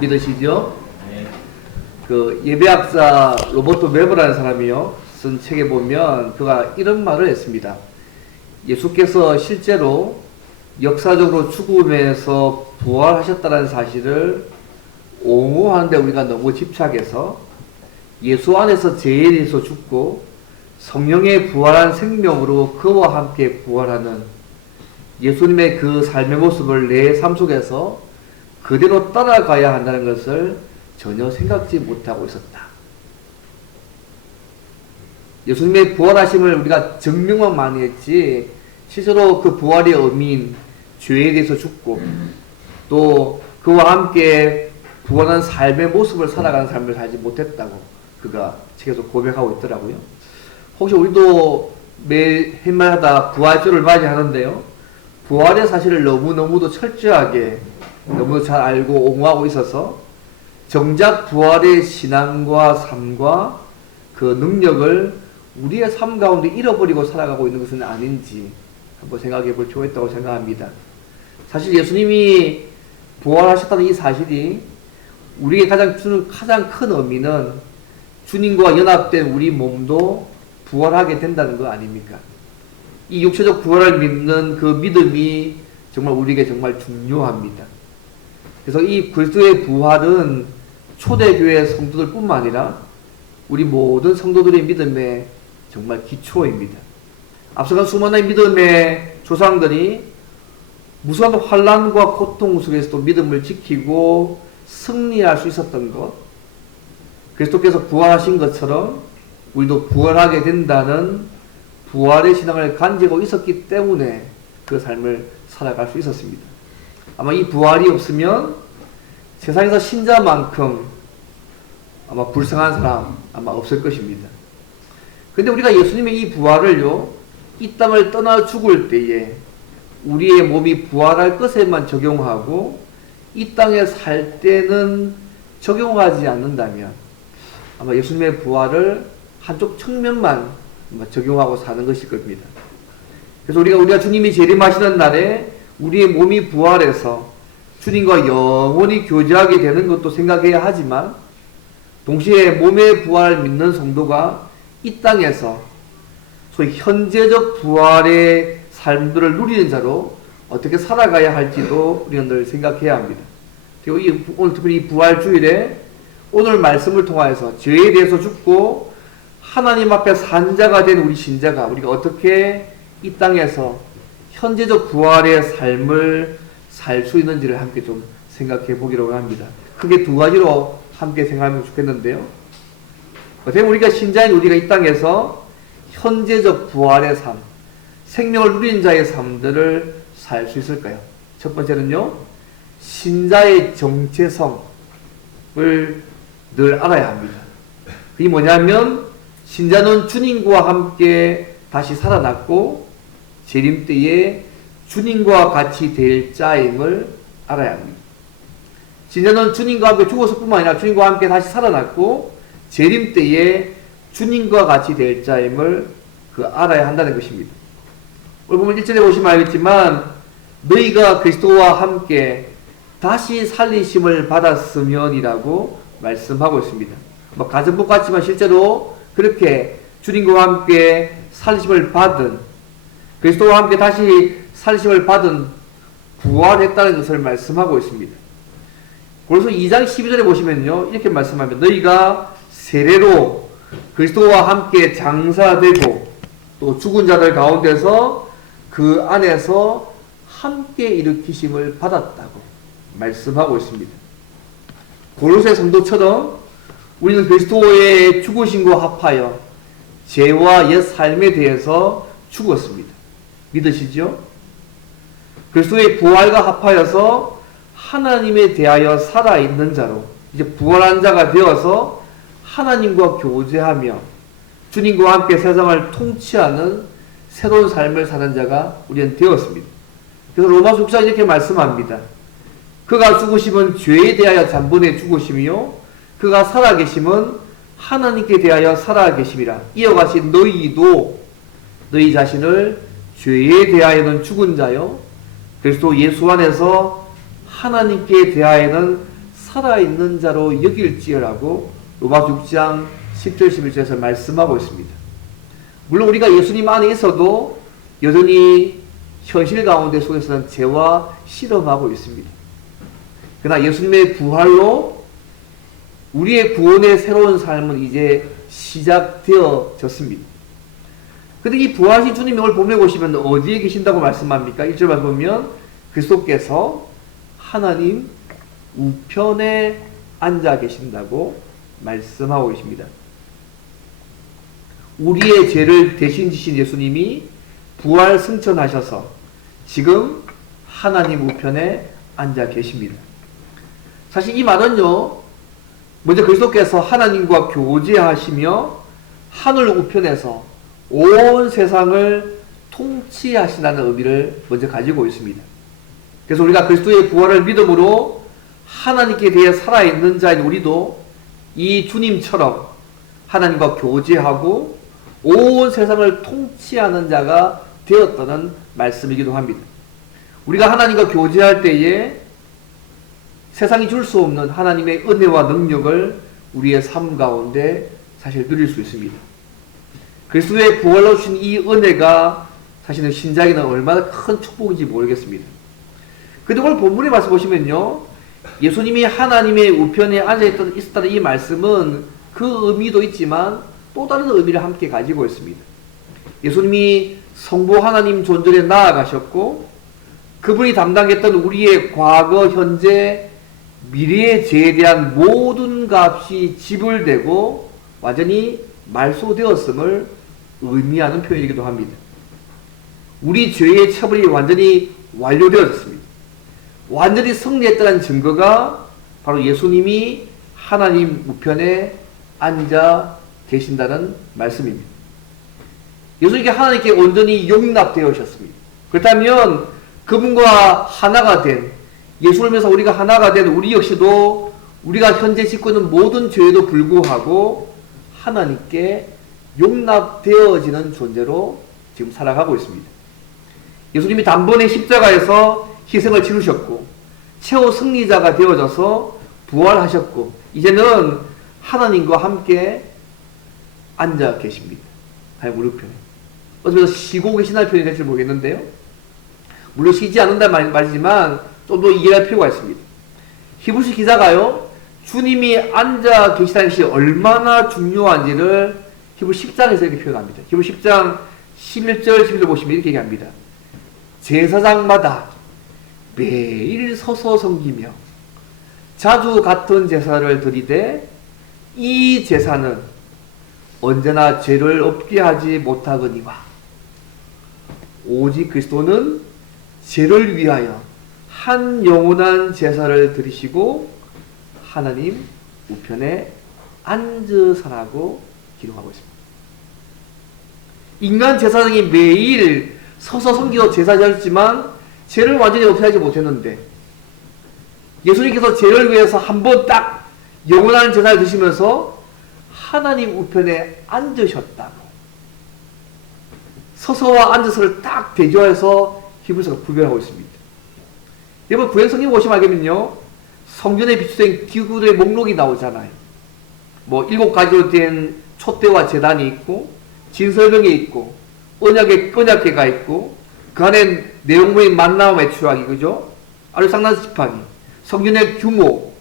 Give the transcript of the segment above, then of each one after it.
믿으시죠? 그 예배학자 로버트 웨버라는 사람이요 쓴 책에 보면 그가 이런 말을 했습니다. 예수께서 실제로 역사적으로 죽음에서 부활하셨다는 사실을 옹호하는데 우리가 너무 집착해서 예수 안에서 재림해서 죽고 성령의 부활한 생명으로 그와 함께 부활하는 예수님의 그 삶의 모습을 내 삶 속에서 그대로 따라가야 한다는 것을 전혀 생각지 못하고 있었다. 예수님의 부활하심을 우리가 증명만 많이 했지 실제로 그 부활의 의미인 죄에 대해서 죽고 또 그와 함께 부활한 삶의 모습을 살아가는 삶을 살지 못했다고 그가 책에서 고백하고 있더라고요. 혹시 우리도 매 해마다 부활절을 맞이하는데요. 부활의 사실을 너무너무도 철저하게 너무도 잘 알고 옹호하고 있어서 정작 부활의 신앙과 삶과 그 능력을 우리의 삶 가운데 잃어버리고 살아가고 있는 것은 아닌지 한번 생각해 볼 필요가 있다고 생각합니다. 사실 예수님이 부활하셨다는 이 사실이 우리에게 주는 가장 큰 의미는 주님과 연합된 우리 몸도 부활하게 된다는 거 아닙니까? 이 육체적 부활을 믿는 그 믿음이 정말 우리에게 정말 중요합니다. 그래서 이 그리스도의 부활은 초대교회 성도들 뿐만 아니라 우리 모든 성도들의 믿음의 정말 기초입니다. 앞서간 수많은 믿음의 조상들이 무수한 환난과 고통 속에서도 믿음을 지키고 승리할 수 있었던 것, 그리스도께서 부활하신 것처럼 우리도 부활하게 된다는 부활의 신앙을 가지고 있었기 때문에 그 삶을 살아갈 수 있었습니다. 아마 이 부활이 없으면 세상에서 신자만큼 아마 불쌍한 사람 아마 없을 것입니다. 근데 우리가 예수님의 이 부활을요, 이 땅을 떠나 죽을 때에 우리의 몸이 부활할 것에만 적용하고 이 땅에 살 때는 적용하지 않는다면 아마 예수님의 부활을 한쪽 측면만 적용하고 사는 것일 겁니다. 그래서 우리가 주님이 재림하시는 날에 우리의 몸이 부활해서 주님과 영원히 교제하게 되는 것도 생각해야 하지만 동시에 몸의 부활을 믿는 성도가 이 땅에서 소위 현재적 부활의 삶들을 누리는 자로 어떻게 살아가야 할지도 우리는 늘 생각해야 합니다. 그리고 오늘 특별히 이 부활주일에 오늘 말씀을 통하여서 죄에 대해서 죽고 하나님 앞에 산 자가 된 우리 신자가 우리가 어떻게 이 땅에서 현재적 부활의 삶을 살 수 있는지를 함께 좀 생각해 보기로 합니다. 크게 두 가지로 함께 생각하면 좋겠는데요. 어떻게 우리가 신자인 우리가 이 땅에서 현재적 부활의 삶, 생명을 누린 자의 삶들을 살 수 있을까요? 첫 번째는요, 신자의 정체성을 늘 알아야 합니다. 그게 뭐냐면 신자는 주님과 함께 다시 살아났고 재림 때에 주님과 같이 될 자임을 알아야 합니다. 신자는 주님과 함께 죽었을 뿐만 아니라 주님과 함께 다시 살아났고 재림 때에 주님과 같이 될 자임을 알아야 한다는 것입니다. 오늘 보면 1절에 보시면 알겠지만 너희가 그리스도와 함께 다시 살리심을 받았으면이라고 말씀하고 있습니다. 가정법 같지만 실제로 그렇게 주님과 함께 살리심을 받은 그리스도와 함께 다시 살리심을 받은 부활했다는 것을 말씀하고 있습니다. 그래서 2장 12절에 보시면요 이렇게 말씀합니다. 너희가 세례로 그리스도와 함께 장사되고 또 죽은 자들 가운데서 그 안에서 함께 일으키심을 받았다고 말씀하고 있습니다. 고로새 성도처럼 우리는 그리스도의 죽으심과 합하여 죄와 옛 삶에 대해서 죽었습니다. 믿으시죠? 그리스도의 부활과 합하여서 하나님에 대하여 살아있는 자로 이제 부활한 자가 되어서 하나님과 교제하며 주님과 함께 세상을 통치하는 새로운 삶을 사는 자가 우리는 되었습니다. 그래서 로마서 6장 이렇게 말씀합니다. 그가 죽으심은 죄에 대하여 단번에 죽으심이요 그가 살아계심은 하나님께 대하여 살아계심이라. 이어가신 너희도 너희 자신을 죄에 대하여는 죽은 자요 그리스도 예수 안에서 하나님께 대하여는 살아있는 자로 여길지어라고 로마서 6장 10절 11절에서 말씀하고 있습니다. 물론 우리가 예수님 안에 있어도 여전히 현실 가운데 속에서는 죄와 실험하고 있습니다. 그러나 예수님의 부활로 우리의 구원의 새로운 삶은 이제 시작되어졌습니다. 근데 이 부활하신 주님이 오늘 본문에 보시면 어디에 계신다고 말씀합니까? 1절만 보면 그리스도께서 하나님 우편에 앉아 계신다고 말씀하고 계십니다. 우리의 죄를 대신 지신 예수님이 부활 승천하셔서 지금 하나님 우편에 앉아 계십니다. 사실 이 말은요, 먼저 그리스도께서 하나님과 교제하시며 하늘 우편에서 온 세상을 통치하신다는 의미를 먼저 가지고 있습니다. 그래서 우리가 그리스도의 부활을 믿음으로 하나님께 대해 살아있는 자인 우리도 이 주님처럼 하나님과 교제하고 온 세상을 통치하는 자가 되었다는 말씀이기도 합니다. 우리가 하나님과 교제할 때에 세상이 줄 수 없는 하나님의 은혜와 능력을 우리의 삶 가운데 사실 누릴 수 있습니다. 그리스도의 부활로 주신 이 은혜가 사실은 신자에게는 얼마나 큰 축복인지 모르겠습니다. 근데 오늘 본문에 말씀 보시면요, 예수님이 하나님의 우편에 앉아있다는 이 말씀은 그 의미도 있지만 또 다른 의미를 함께 가지고 있습니다. 예수님이 성부 하나님 존전에 나아가셨고 그분이 담당했던 우리의 과거, 현재, 미래의 죄에 대한 모든 값이 지불되고 완전히 말소되었음을 의미하는 표현이기도 합니다. 우리 죄의 처벌이 완전히 완료되었습니다. 완전히 승리했다는 증거가 바로 예수님이 하나님 우편에 앉아 계신다는 말씀입니다. 예수님께 하나님께 온전히 용납되어 오셨습니다. 그렇다면 그분과 하나가 된, 예수를 믿어서 우리가 하나가 된 우리 역시도 우리가 현재 짓고 있는 모든 죄에도 불구하고 하나님께 용납되어지는 존재로 지금 살아가고 있습니다. 예수님이 단번에 십자가에서 희생을 치르셨고 최후 승리자가 되어져서 부활하셨고 이제는 하나님과 함께 앉아 계십니다. 하나님 우편에. 어쩌면 쉬고 계시다는 표현이 될지 모르겠는데요. 물론 쉬지 않는다는 말이지만 좀 더 이해할 필요가 있습니다. 히브리서 기자가요, 주님이 앉아 계시다는 것이 얼마나 중요한지를 히브리 10장에서 이렇게 표현합니다. 히브리 10장 11절 12절 보시면 이렇게 얘기합니다. 제사장마다 매일 서서 섬기며 자주 같은 제사를 드리되 이 제사는 언제나 죄를 없게 하지 못하거니와 오직 그리스도는 죄를 위하여 한 영원한 제사를 드리시고 하나님 우편에 앉으사라고 기록하고 있습니다. 인간 제사장이 매일 서서 섬기고 제사하셨지만 죄를 완전히 없애지 못했는데 예수님께서 죄를 위해서 한 번 딱 영원한 제사를 드시면서 하나님 우편에 앉으셨다고, 서서와 앉아서를 딱 대조해서 히브리서가 구별하고 있습니다. 여러분 구약성경 보시면 알겠면요, 성전에 비추된 기구들의 목록이 나오잖아요. 뭐 7가지로 된 촛대와 제단이 있고 진설병이 있고 언약궤가 있고 그 안에 내용물인 만나와 메추라기, 그죠? 아주 상당 지팡이, 성전의 규모,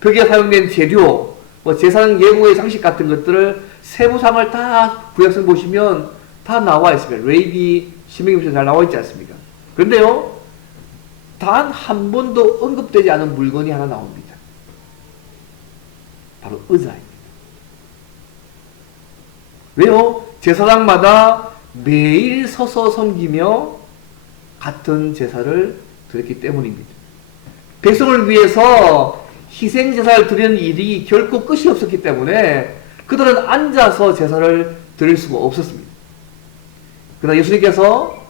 벽에 사용된 재료, 뭐 제사장 예물의 장식 같은 것들을 세부상을 다 구약성 보시면 다 나와 있습니다. 레위기, 신명기부터 잘 나와 있지 않습니까? 그런데요, 단 한 번도 언급되지 않은 물건이 하나 나옵니다. 바로 의자입니다. 왜요? 제사장마다 매일 서서 섬기며 같은 제사를 드렸기 때문입니다. 백성을 위해서 희생제사를 드리는 일이 결코 끝이 없었기 때문에 그들은 앉아서 제사를 드릴 수가 없었습니다. 그러나 예수님께서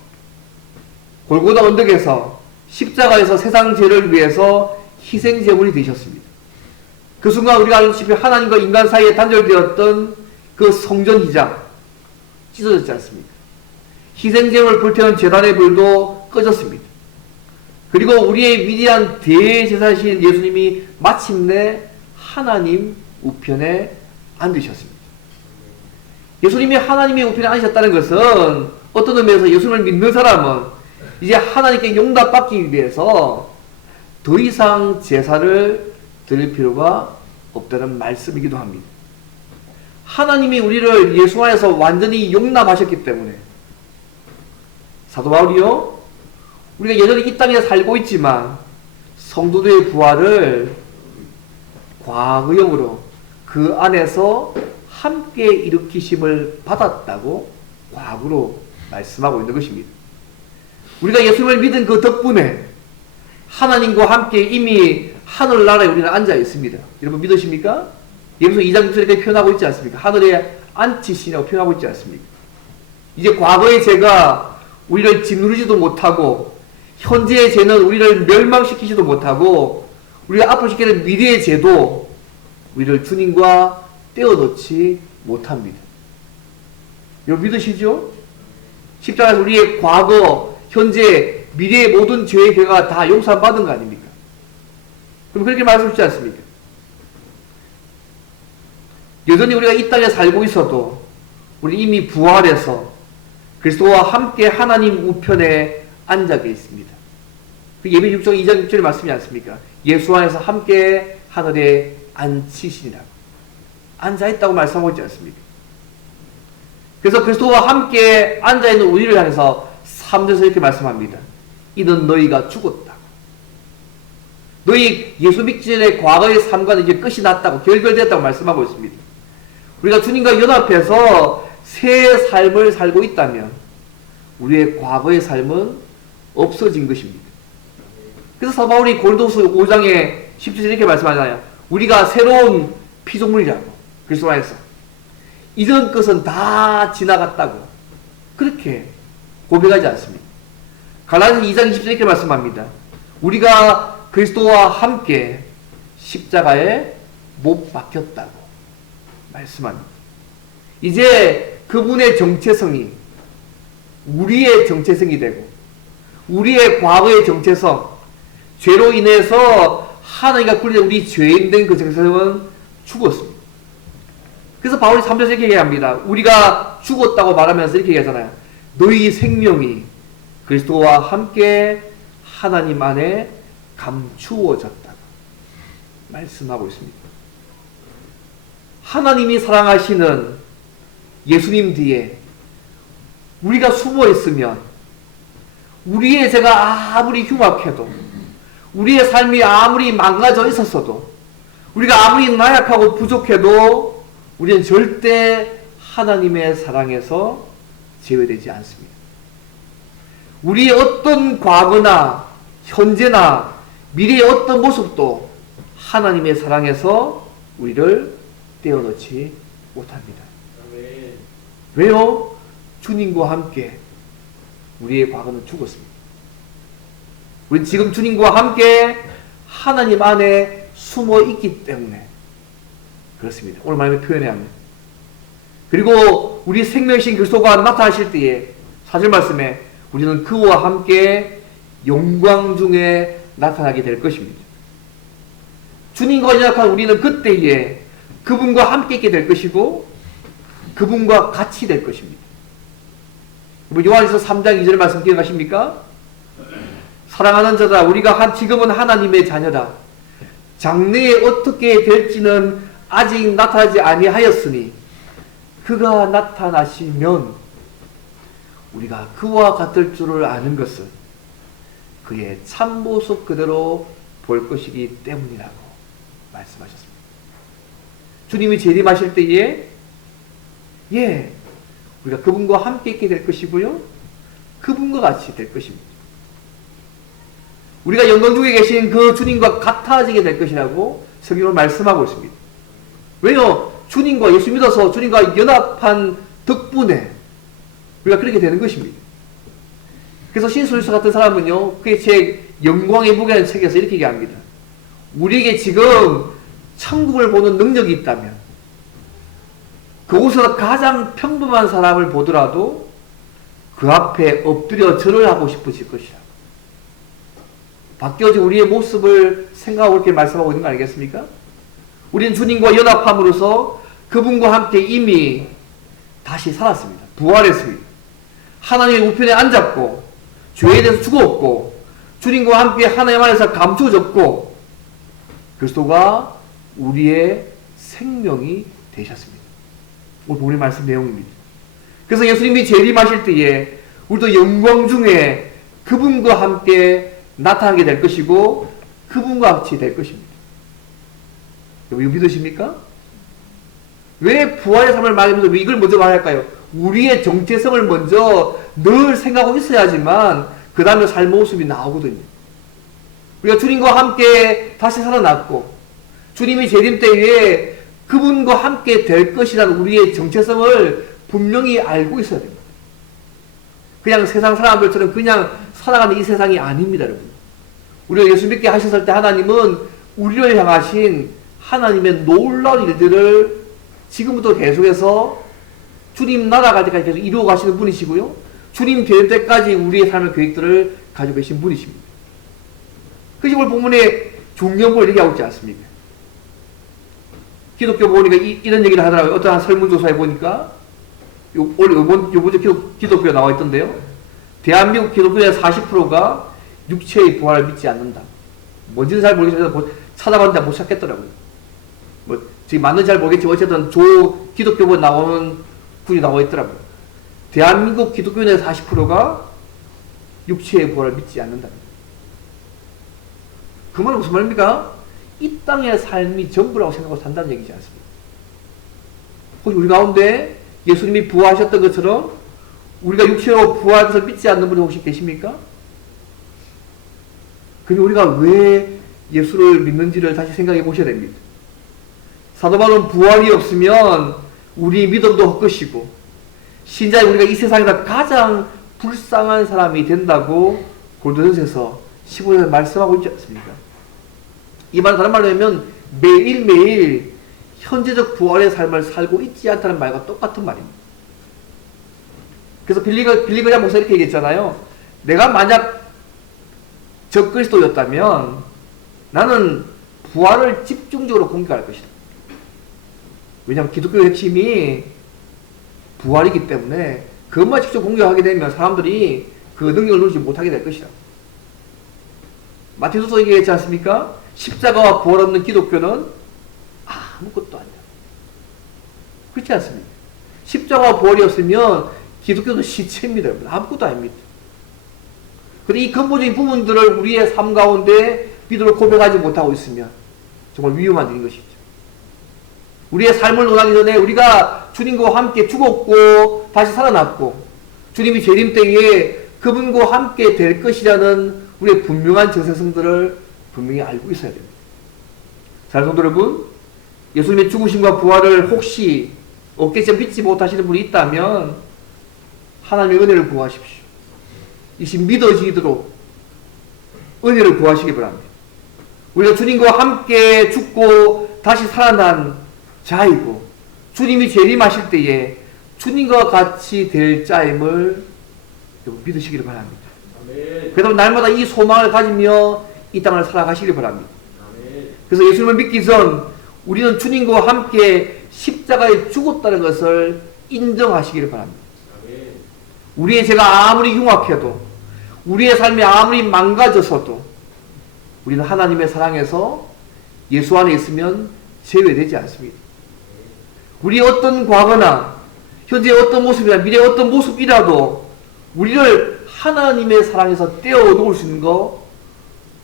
골고다 언덕에서 십자가에서 세상 죄를 위해서 희생제물이 되셨습니다. 그 순간 우리가 알다시피 하나님과 인간 사이에 단절되었던 그 성전휘장 찢어졌지 않습니까? 희생제물을 불태운 제단의 불도 꺼졌습니다. 그리고 우리의 위대한 대제사신 예수님이 마침내 하나님 우편에 앉으셨습니다. 예수님이 하나님의 우편에 앉으셨다는 것은 어떤 의미에서 예수님을 믿는 사람은 이제 하나님께 용납받기 위해서 더 이상 제사를 드릴 필요가 없다는 말씀이기도 합니다. 하나님이 우리를 예수 안에서 완전히 용납하셨기 때문에 사도 바울이요, 우리가 여전히 이 땅에 살고 있지만 성도들의 부활을 과거형으로 그 안에서 함께 일으키심을 받았다고 과거로 말씀하고 있는 것입니다. 우리가 예수님을 믿은 그 덕분에 하나님과 함께 이미 하늘나라에 우리는 앉아 있습니다. 여러분 믿으십니까? 예수님 2장 6절에 표현하고 있지 않습니까? 하늘에 앉히시냐고 표현하고 있지 않습니까? 이제 과거의 죄가 우리를 짓누르지도 못하고 현재의 죄는 우리를 멸망시키지도 못하고 우리가 앞으로 시키는 미래의 죄도 우리를 주님과 떼어놓지 못합니다. 여러분 믿으시죠? 십자가에서 우리의 과거, 현재, 미래의 모든 죄의 죄가 다 용서받은 거 아닙니까? 그럼 그렇게 말씀하시지 않습니까? 여전히 우리가 이 땅에 살고 있어도 우리 이미 부활해서 그리스도와 함께 하나님 우편에 앉아 계십니다. 예배 6장 2장 6절의 말씀이지 않습니까? 예수 안에서 함께 하늘에 앉히시니라. 앉아있다고 말씀하고 있지 않습니까? 그래서 그리스도와 함께 앉아있는 우리를 향해서 3절에서 이렇게 말씀합니다. 이는 너희가 죽었다. 너희 예수 믿기 전에 과거의 삶과는 이제 끝이 났다고, 결별됐다고 말씀하고 있습니다. 우리가 주님과 연합해서 새 삶을 살고 있다면 우리의 과거의 삶은 없어진 것입니다. 그래서 사도 바울이 고린도후서 5장에 10절에 이렇게 말씀하잖아요. 우리가 새로운 피조물이라고, 그리스도 안에서 이전 것은 다 지나갔다고 그렇게 고백하지 않습니다. 갈라디아서 2장 20절에 이렇게 말씀합니다. 우리가 그리스도와 함께 십자가에 못 박혔다고 말씀합니다. 이제 그분의 정체성이 우리의 정체성이 되고 우리의 과거의 정체성, 죄로 인해서 하나님과 굴리는 우리 죄인된 그 정체성은 죽었습니다. 그래서 바울이 3절에서 이렇게 얘기합니다. 우리가 죽었다고 말하면서 이렇게 얘기하잖아요. 너희 생명이 그리스도와 함께 하나님 안에 감추어졌다고 말씀하고 있습니다. 하나님이 사랑하시는 예수님 뒤에 우리가 숨어 있으면 우리의 죄가 아무리 흉악해도 우리의 삶이 아무리 망가져 있었어도 우리가 아무리 나약하고 부족해도 우리는 절대 하나님의 사랑에서 제외되지 않습니다. 우리의 어떤 과거나 현재나 미래의 어떤 모습도 하나님의 사랑에서 우리를 떼어놓지 못합니다. 아멘. 왜요? 주님과 함께 우리의 과거는 죽었습니다. 우리는 지금 주님과 함께 하나님 안에 숨어 있기 때문에 그렇습니다. 오늘 말씀에 표현해야 합니다. 그리고 우리 생명이신 그리스도가 나타나실 때에 4절 말씀에 우리는 그와 함께 영광 중에 나타나게 될 것입니다. 주님과 연합한 우리는 그때에 그분과 함께 있게 될 것이고 그분과 같이 될 것입니다. 요한에서 3장 2절 말씀 기억하십니까? 사랑하는 자들아 우리가 지금은 하나님의 자녀다. 장래에 어떻게 될지는 아직 나타나지 아니하였으니 그가 나타나시면 우리가 그와 같을 줄을 아는 것은 그의 참모습 그대로 볼 것이기 때문이라고 말씀하셨습니다. 주님이 재림하실 때에 우리가 그분과 함께 있게 될 것이고요. 그분과 같이 될 것입니다. 우리가 영광 중에 계신 그 주님과 같아지게 될 것이라고 성경은 말씀하고 있습니다. 왜요? 주님과 예수 믿어서 주님과 연합한 덕분에 우리가 그렇게 되는 것입니다. 그래서 신수일서 같은 사람은요, 그의 책 영광의 무게라는 책에서 이렇게 얘기합니다. 우리에게 지금 천국을 보는 능력이 있다면 그곳에서 가장 평범한 사람을 보더라도 그 앞에 엎드려 절을 하고 싶으실 것이라. 바뀌어진 우리의 모습을 생각하고 이렇게 말씀하고 있는 거 아니겠습니까? 우리는 주님과 연합함으로써 그분과 함께 이미 다시 살았습니다. 부활했습니다. 하나님의 우편에 앉았고 죄에 대해서 죽었고 주님과 함께 하나님 안에서 감춰졌고 그리스도가 우리의 생명이 되셨습니다. 오늘 본의 말씀 내용입니다. 그래서 예수님이 재림하실 때에 우리도 영광 중에 그분과 함께 나타나게 될 것이고 그분과 같이 될 것입니다. 이거 믿으십니까? 왜 부활의 삶을 말하면서 왜 이걸 먼저 말할까요? 우리의 정체성을 먼저 늘 생각하고 있어야지만 그 다음에 삶의 모습이 나오거든요. 우리가 주님과 함께 다시 살아났고 주님이 재림 때에 그분과 함께 될 것이라는 우리의 정체성을 분명히 알고 있어야 됩니다. 그냥 세상 사람들처럼 그냥 살아가는 이 세상이 아닙니다, 여러분. 우리가 예수 믿게 하셨을 때 하나님은 우리를 향하신 하나님의 놀라운 일들을 지금부터 계속해서 주님 나라까지 계속 이루어 가시는 분이시고요. 주님 될 때까지 우리의 삶의 계획들을 가지고 계신 분이십니다. 그래서 오늘 본문에 중요한 얘기하고 있지 않습니까? 기독교 보니까 이런 얘기를 하더라고요. 어떤 한 설문조사에 보니까 요번 기독교에 나와 있던데요. 대한민국 기독교의 40%가 육체의 부활을 믿지 않는다. 뭔지는 잘 모르겠어서 찾아봤는데 못 찾겠더라고요. 뭐 지금 맞는지 잘 모르겠지만 어쨌든 기독교에 나오는 군이 나와 있더라고요. 대한민국 기독교인의 40%가 육체의 부활을 믿지 않는다. 그 말은 무슨 말입니까? 이 땅의 삶이 전부라고 생각하고 산다는 얘기지 않습니까? 혹시 우리 가운데 예수님이 부활하셨던 것처럼 우리가 육체로 부활한 것을 믿지 않는 분이 혹시 계십니까? 그럼 우리가 왜 예수를 믿는지를 다시 생각해 보셔야 됩니다. 사도 바울은 부활이 없으면 우리 믿음도 헛것이고 신자의 우리가 이 세상에서 가장 불쌍한 사람이 된다고 고린도전서에서 15절에 말씀하고 있지 않습니까? 이 말은 다른 말로 하면 매일매일 현재적 부활의 삶을 살고 있지 않다는 말과 똑같은 말입니다. 그래서 빌리그냐 목사 이렇게 얘기했잖아요. 내가 만약 적그리스도였다면 나는 부활을 집중적으로 공격할 것이다. 왜냐하면 기독교의 핵심이 부활이기 때문에 그것만 직접 공격하게 되면 사람들이 그 능력을 누리지 못하게 될 것이다. 마태복음서 얘기했지 않습니까? 십자가와 부활 없는 기독교는 아무것도 아니다. 그렇지 않습니까? 십자가와 부활이 없으면 기독교는 시체입니다. 여러분. 아무것도 아닙니다. 그런데 이 근본적인 부분들을 우리의 삶 가운데 믿음으로 고백하지 못하고 있으면 정말 위험한 일인 것이죠. 우리의 삶을 논하기 전에 우리가 주님과 함께 죽었고 다시 살아났고 주님이 재림 때에 그분과 함께 될 것이라는 우리의 분명한 정체성들을 분명히 알고 있어야 됩니다. 사랑하는 성도 여러분, 예수님의 죽으심과 부활을 혹시 없겠지만 믿지 못하시는 분이 있다면 하나님의 은혜를 구하십시오. 이것이 믿어지도록 은혜를 구하시기 바랍니다. 우리가 주님과 함께 죽고 다시 살아난 자이고 주님이 재림하실 때에 주님과 같이 될 자임을 믿으시기를 바랍니다. 그래서 날마다 이 소망을 가지며 이 땅을 살아가시길 바랍니다. 그래서 예수님을 믿기 전 우리는 주님과 함께 십자가에 죽었다는 것을 인정하시기를 바랍니다. 우리의 죄가 아무리 흉악해도 우리의 삶이 아무리 망가져서도 우리는 하나님의 사랑에서 예수 안에 있으면 제외되지 않습니다. 우리의 어떤 과거나 현재 어떤 모습이나 미래의 어떤 모습이라도 우리를 하나님의 사랑에서 떼어 놓을 수 있는 거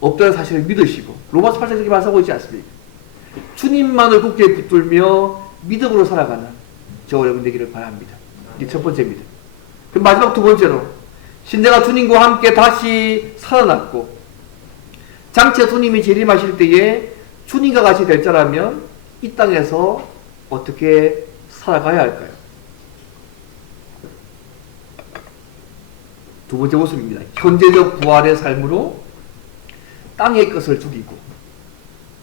없다는 사실을 믿으시고 로마서 8장 이렇게 말씀하고 있지 않습니까? 주님만을 굳게 붙들며 믿음으로 살아가는 저 여러분 되기를 바랍니다. 이게 첫 번째입니다. 그럼 마지막 두 번째로 신자가 주님과 함께 다시 살아났고 장차 주님이 재림하실 때에 주님과 같이 될 자라면 이 땅에서 어떻게 살아가야 할까요? 두 번째 모습입니다. 현재적 부활의 삶으로 땅의 것을 죽이고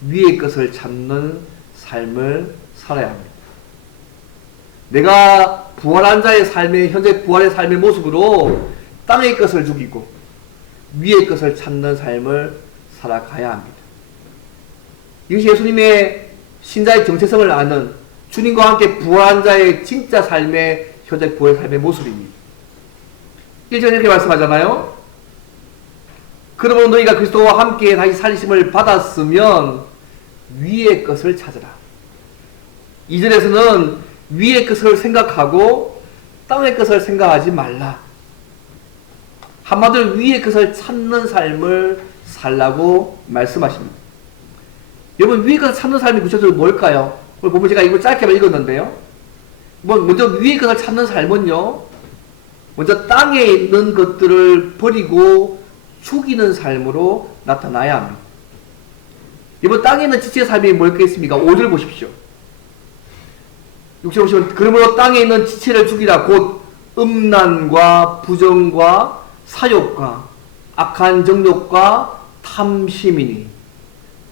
위의 것을 찾는 삶을 살아야 합니다. 내가 부활한 자의 삶의 현재 부활의 삶의 모습으로 땅의 것을 죽이고 위의 것을 찾는 삶을 살아가야 합니다. 이것이 예수님의 신자의 정체성을 아는 주님과 함께 부활한 자의 진짜 삶의 현재 부활의 삶의 모습입니다. 1절에 이렇게 말씀하잖아요. 그러므로 너희가 그리스도와 함께 다시 살리심을 받았으면 위의 것을 찾으라. 2절에서는 위의 것을 생각하고 땅의 것을 생각하지 말라. 한마디로 위의 것을 찾는 삶을 살라고 말씀하십니다. 여러분, 위의 것을 찾는 삶이 구체적으로 뭘까요? 오늘 보면 제가 이걸 짧게만 읽었는데요. 먼저 위의 것을 찾는 삶은요, 먼저 땅에 있는 것들을 버리고 죽이는 삶으로 나타나야 합니다. 이번 땅에 있는 지체의 삶이 뭐겠습니까? 5절 보십시오. 6절 보시면, 그러므로 땅에 있는 지체를 죽이라. 곧 음란과 부정과 사욕과 악한 정욕과 탐심이니.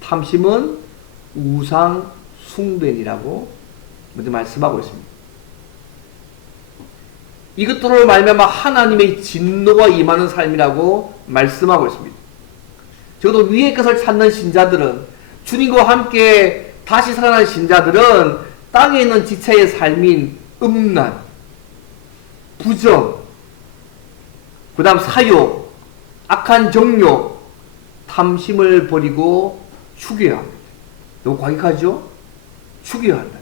탐심은 우상 숭배니라고 먼저 말씀하고 있습니다. 이것들로 말미암아 하나님의 진노가 임하는 삶이라고 말씀하고 있습니다. 적어도 위의 것을 찾는 신자들은, 주님과 함께 다시 살아난 신자들은 땅에 있는 지체의 삶인 음란, 부정, 그 다음 사욕, 악한 정욕, 탐심을 버리고 죽여야 합니다. 너무 과격하죠? 죽여야 한다.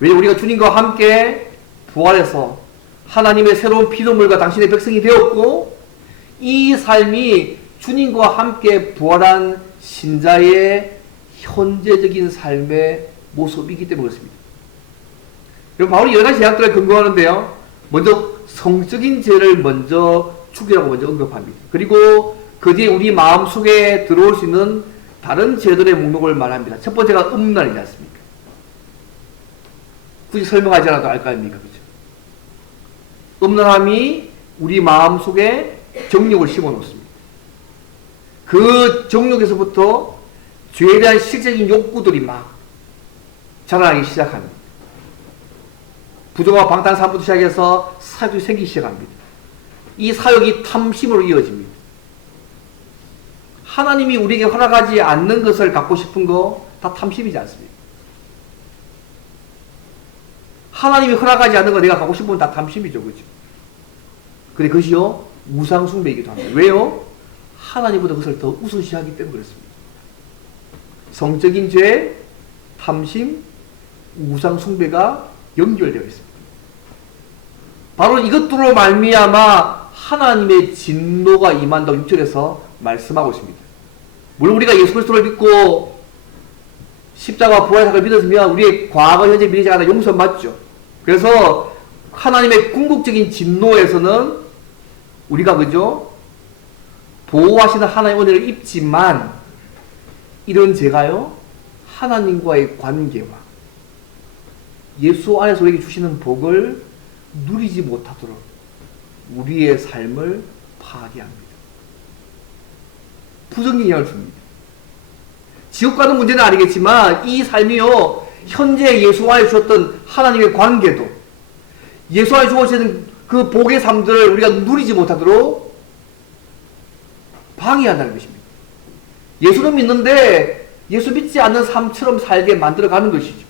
왜냐하면 우리가 주님과 함께 부활해서 하나님의 새로운 피조물과 당신의 백성이 되었고, 이 삶이 주님과 함께 부활한 신자의 현재적인 삶의 모습이기 때문에 그렇습니다. 여러분, 바울이 여러 가지 제약들을 근거하는데요. 먼저 성적인 죄를 먼저 죽이라고 먼저 언급합니다. 그리고 그 뒤에 우리 마음속에 들어올 수 있는 다른 죄들의 목록을 말합니다. 첫 번째가 음란이지 않습니까? 굳이 설명하지 않아도 알 거 아닙니까? 그죠? 음란함이 우리 마음속에 정욕을 심어놓습니다. 그 정욕에서부터 죄에 대한 실제적인 욕구들이 막 자라나기 시작합니다. 부정과 방탕사부터 시작해서 사욕이 생기기 시작합니다. 이 사욕이 탐심으로 이어집니다. 하나님이 우리에게 허락하지 않는 것을 갖고 싶은 거 다 탐심이지 않습니까? 하나님이 허락하지 않는 거 내가 갖고 싶은 건 다 탐심이죠. 그죠? 근데 그것이요, 우상숭배이기도 합니다. 왜요? 하나님보다 그것을 더 우선시하기 때문에 그렇습니다. 성적인 죄, 탐심, 우상숭배가 연결되어 있습니다. 바로 이것들로 말미암아 하나님의 진노가 임한다고 6절에서 말씀하고 있습니다. 물론 우리가 예수 그리스도를 믿고 십자가 부활의 사건을 믿었으면 우리의 과거, 현재, 미래가 다 용서받죠. 그래서 하나님의 궁극적인 진노에서는 우리가 그죠? 보호하시는 하나님의 은혜를 입지만 이런 죄가요, 하나님과의 관계와 예수 안에서 우리에게 주시는 복을 누리지 못하도록 우리의 삶을 파괴합니다. 부정적인 영향을 줍니다. 지옥 가는 문제는 아니겠지만 이 삶이요, 현재 예수 안에 주셨던 하나님의 관계도, 예수 안에 주어지는 그 복의 삶들을 우리가 누리지 못하도록 방해한다는 것입니다. 예수를 믿는데 예수 믿지 않는 삶처럼 살게 만들어가는 것이죠.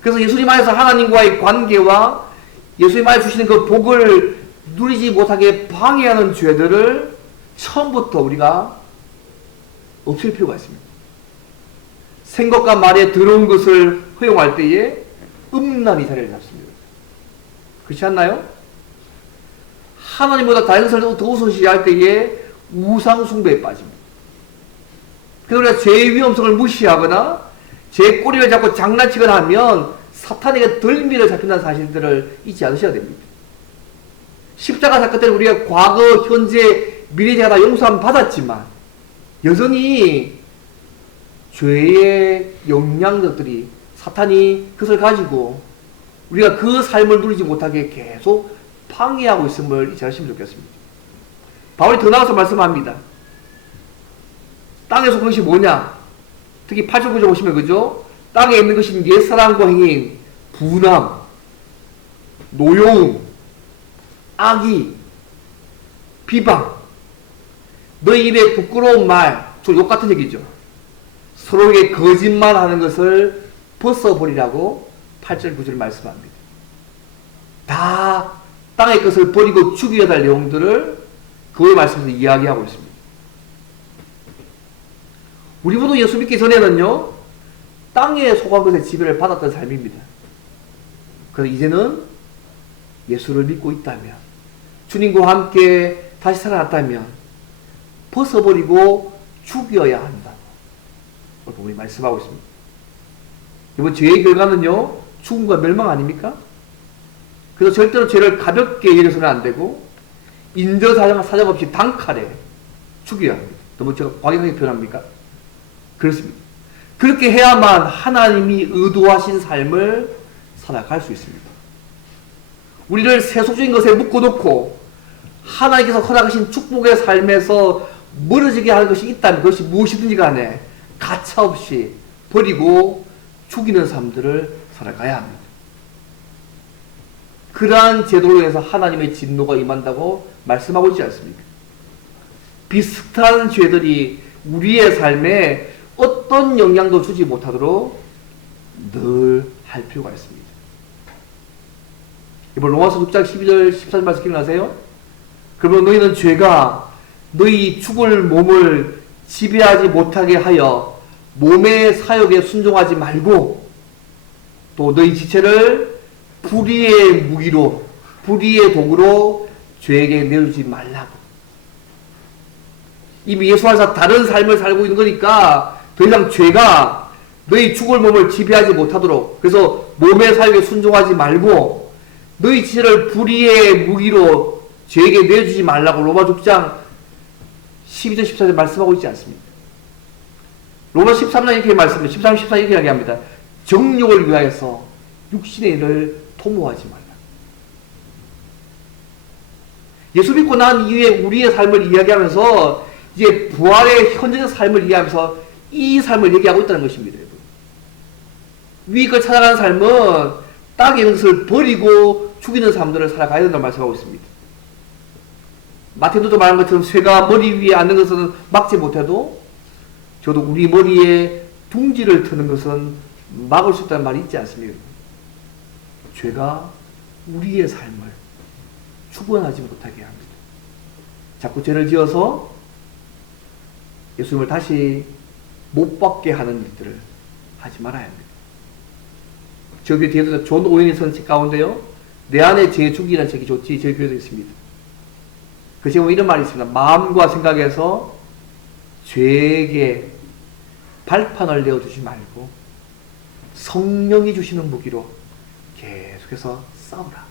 그래서 예수님 안에서 하나님과의 관계와 예수님 안에 주시는 그 복을 누리지 못하게 방해하는 죄들을 처음부터 우리가 없앨 필요가 있습니다. 생각과 말에 더러운 것을 허용할 때에 음란이 자리를 잡습니다. 그렇지 않나요? 하나님보다 다른 것을 더 우선시할 때에 우상숭배에 빠집니다. 그래서 우리가 죄의 위험성을 무시하거나 죄의 꼬리를 잡고 장난치거나 하면 사탄에게 덜미를 잡힌다는 사실들을 잊지 않으셔야 됩니다. 십자가 사건 때는 우리가 과거, 현재, 미래가 다 용서함 받았지만 여전히 죄의 영향력들이, 사탄이 그것을 가지고 우리가 그 삶을 누리지 못하게 계속 방해하고 있음을 잊지 않으시면 좋겠습니다. 바울이 더 나아가서 말씀합니다. 땅에 속한 것이 뭐냐? 특히 8절 9절 보시면 그죠? 땅에 있는 것이 옛사람과 행인 분함, 노여움, 악의, 비방, 너희 입에 부끄러운 말, 욕 같은 얘기죠. 서로에게 거짓말하는 것을 벗어버리라고 8절 9절 말씀합니다. 다 땅의 것을 버리고 죽여야 할 내용들을 그의 말씀에서 이야기하고 있습니다. 우리 모두 예수 믿기 전에는요, 땅에 속한 것의 지배를 받았던 삶입니다. 그래서 이제는 예수를 믿고 있다면, 주님과 함께 다시 살아났다면 벗어버리고 죽여야 한다고 본문이 말씀하고 있습니다. 이번 죄의 결과는요, 죽음과 멸망 아닙니까? 그래서 절대로 죄를 가볍게 여겨서는 안 되고 인정사정 없이 단칼에 죽여야 합니다. 너무 제가 과격하게 표현합니까? 그렇습니다. 그렇게 해야만 하나님이 의도하신 삶을 살아갈 수 있습니다. 우리를 세속적인 것에 묶어놓고 하나님께서 허락하신 축복의 삶에서 멀어지게 하는 것이 있다면 그것이 무엇이든지 간에 가차없이 버리고 죽이는 삶들을 살아가야 합니다. 그러한 제도로 인해서 하나님의 진노가 임한다고 말씀하고 있지 않습니까? 비슷한 죄들이 우리의 삶에 어떤 영향도 주지 못하도록 늘 할 필요가 있습니다. 이번 로마서 6장 12절 14절 말씀 기억나세요? 그러면 너희는 죄가 너희 죽을 몸을 지배하지 못하게 하여 몸의 사욕에 순종하지 말고 또 너희 지체를 불의의 무기로 불의의 도구로 죄에게 내주지 말라고. 이미 예수 안에서 다른 삶을 살고 있는 거니까 더 이상 죄가 너희 죽을 몸을 지배하지 못하도록, 그래서 몸의 사욕에 순종하지 말고 너희 지체를 불의의 무기로 죄에게 내주지 말라고 로마 6장 12절 14절 말씀하고 있지 않습니까? 로마 13장 이렇게 말씀합니다. 13, 14 이렇게 이야기합니다. 정욕을 위하여서 육신의 일을 도모하지 말라. 예수 믿고 난 이후에 우리의 삶을 이야기하면서 이제 부활의 현재적 삶을 이해하면서 이 삶을 얘기하고 있다는 것입니다. 여러분. 위의 걸 찾아가는 삶은 땅에 있는 것을 버리고 죽이는 삶들을 살아가야 된다고 말씀하고 있습니다. 마틴루터 말한 것처럼 쇠가 머리 위에 앉는 것은 막지 못해도 저도 우리 머리에 둥지를 트는 것은 막을 수 있다는 말이 있지 않습니까? 죄가 우리의 삶을 축원하지 못하게 합니다. 자꾸 죄를 지어서 예수님을 다시 못 받게 하는 일들을 하지 말아야 합니다. 저기 뒤에서 존 오웬이 쓴 책 가운데요, 내 안에 죄 죽이라는 책이 좋지, 저희 교회도 있습니다. 그 제목에 이런 말이 있습니다. 마음과 생각에서 죄에게 발판을 내어주지 말고 성령이 주시는 무기로 계속해서 싸우라.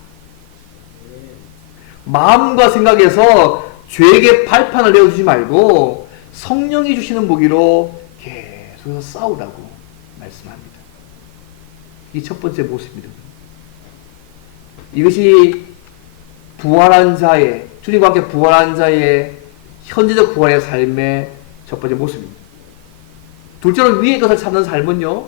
마음과 생각에서 죄에게 발판을 내어주지 말고 성령이 주시는 무기로 계속해서 싸우라고 말씀합니다. 이 첫 번째 모습입니다. 이것이 부활한 자의, 주님과 함께 부활한 자의 현재적 부활의 삶의 첫 번째 모습입니다. 둘째로 위의 것을 찾는 삶은요,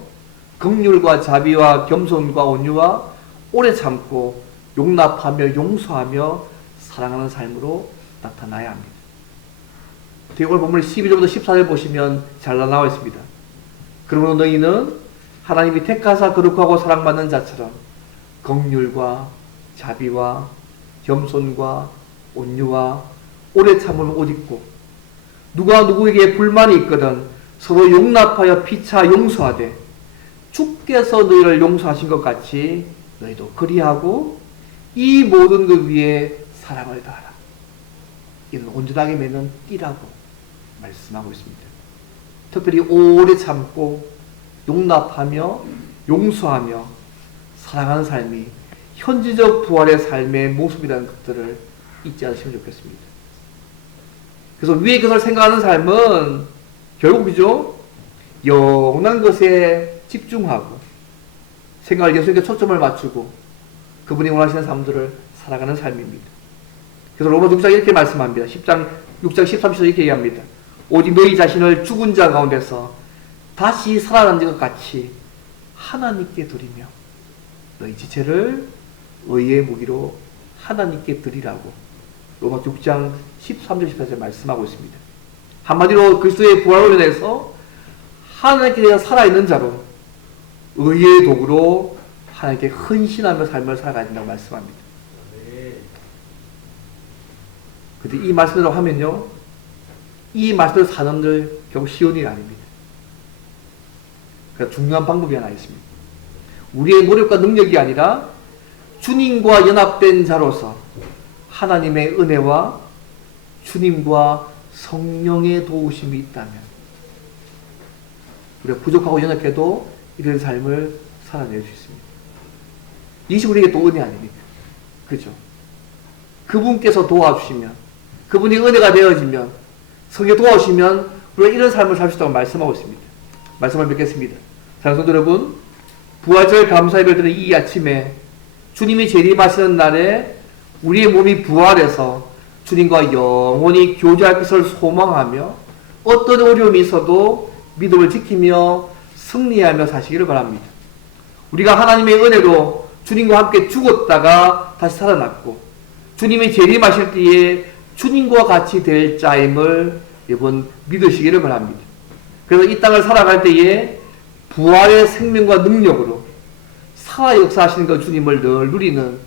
긍휼과 자비와 겸손과 온유와 오래 참고 용납하며 용서하며 사랑하는 삶으로 나타나야 합니다. 오늘 본문 12절부터 14절 보시면 잘 나와 있습니다. 그러므로 너희는 하나님이 택하사 거룩하고 사랑받는 자처럼 긍휼과 자비와 겸손과 온유와 오래 참음을 옷 입고, 누가 누구에게 불만이 있거든 서로 용납하여 피차 용서하되 주께서 너희를 용서하신 것 같이 너희도 그리하고 이 모든 것 위에 사랑을 다하라. 이는 온전하게 맺는 띠라고 말씀하고 있습니다. 특별히 오래 참고 용납하며 용서하며 사랑하는 삶이 현지적 부활의 삶의 모습이라는 것들을 잊지 않으시면 좋겠습니다. 그래서 위의 것을 생각하는 삶은 결국이죠, 영원한 것에 집중하고 생각을 예수님께 초점을 맞추고 그분이 원하시는 삶들을 살아가는 삶입니다. 그래서 로마 6장 이렇게 말씀합니다. 6장 13절 이렇게 얘기합니다. 오직 너희 자신을 죽은 자 가운데서 다시 살아난 것 같이 하나님께 드리며 너희 지체를 의의 무기로 하나님께 드리라고 로마 6장 13절 14절 말씀하고 있습니다. 한마디로 그리스도의 부활로 인해서 하나님께 대해 살아있는 자로 의의 도구로 하나님께 헌신하며 삶을 살아가야 된다고 말씀합니다. 근데 이 말씀대로 하면요, 이 말씀대로 사는 들 결국 쉬운 일이 아닙니다. 그러니까 중요한 방법이 하나 있습니다. 우리의 노력과 능력이 아니라 주님과 연합된 자로서 하나님의 은혜와 주님과 성령의 도우심이 있다면 우리가 부족하고 연약해도 이런 삶을 살아낼 수 있습니다. 이것이 우리에게 또 은혜 아닙니까? 그죠? 그분께서 도와주시면, 그분이 은혜가 되어지면, 성령 도와주시면 우리가 이런 삶을 살 수 있다고 말씀하고 있습니다. 말씀을 뵙겠습니다. 사랑하는 성도 여러분, 부활절 감사 예배를 드리는 이 아침에 주님이 재림하시는 날에 우리의 몸이 부활해서 주님과 영원히 교제할 것을 소망하며 어떤 어려움이 있어도 믿음을 지키며 승리하며 사시기를 바랍니다. 우리가 하나님의 은혜로 주님과 함께 죽었다가 다시 살아났고 주님이 재림하실 때에 주님과 같이 될 자임을 여러분 믿으시기를 바랍니다. 그래서 이 땅을 살아갈 때에 부활의 생명과 능력으로 살아 역사하시는 그 주님을 늘 누리는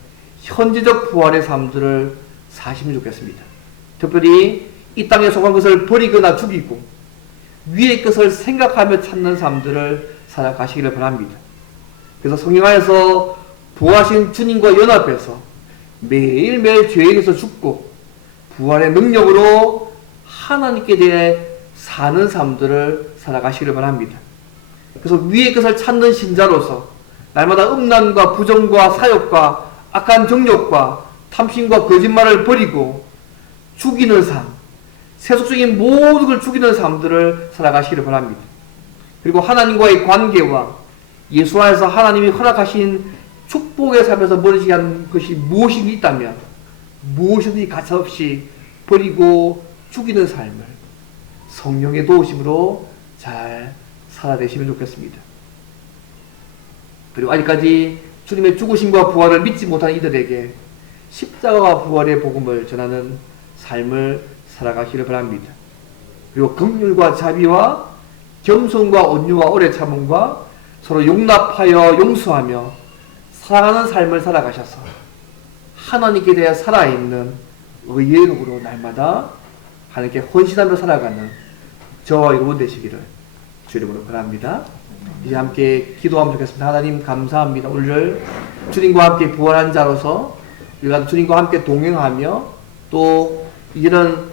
현재적 부활의 삶들을 사시면 좋겠습니다. 특별히 이 땅에 속한 것을 버리거나 죽이고 위의 것을 생각하며 찾는 삶들을 살아가시기를 바랍니다. 그래서 성령 안에서 부활하신 주님과 연합해서 매일매일 죄에 대해서 죽고 부활의 능력으로 하나님께 대해 사는 삶들을 살아가시기를 바랍니다. 그래서 위의 것을 찾는 신자로서 날마다 음란과 부정과 사욕과 악한 정욕과 탐심과 거짓말을 버리고 죽이는 삶, 세속적인 모든 걸 죽이는 삶들을 살아가시기를 바랍니다. 그리고 하나님과의 관계와 예수 안에서 하나님이 허락하신 축복의 삶에서 버리지 않은 것이 무엇이 있다면 무엇이든지 가차없이 버리고 죽이는 삶을 성령의 도우심으로 잘 살아내시면 좋겠습니다. 그리고 아직까지 주님의 죽으심과 부활을 믿지 못한 이들에게 십자가와 부활의 복음을 전하는 삶을 살아가시기를 바랍니다. 그리고 긍휼과 자비와 겸손과 온유와 오래 참음과 서로 용납하여 용서하며 사랑하는 삶을 살아가셔서 하나님께 대해 살아있는 의의 도구로 날마다 하나님께 헌신하며 살아가는 저와 여러분 되시기를 주 이름으로 바랍니다. 이제 함께 기도하면 좋겠습니다. 하나님 감사합니다. 오늘 주님과 함께 부활한 자로서 우리가 주님과 함께 동행하며 또 이런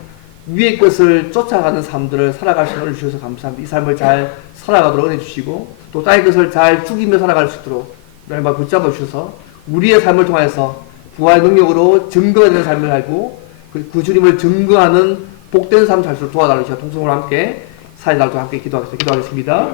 위의 것을 쫓아가는 삶들을 살아갈 수 있는 주셔서 감사합니다. 이 삶을 잘 살아가도록 은혜 주시고 또 땅의 것을 잘 죽이며 살아갈 수 있도록 날마다 붙잡아 주셔서 우리의 삶을 통해서 부활의 능력으로 증거되는 삶을 살고 그 주님을 증거하는 복된 삶 살 수 있도록 도와달라주셔서 통성으로 함께 사회 날도 함께 기도하겠습니다.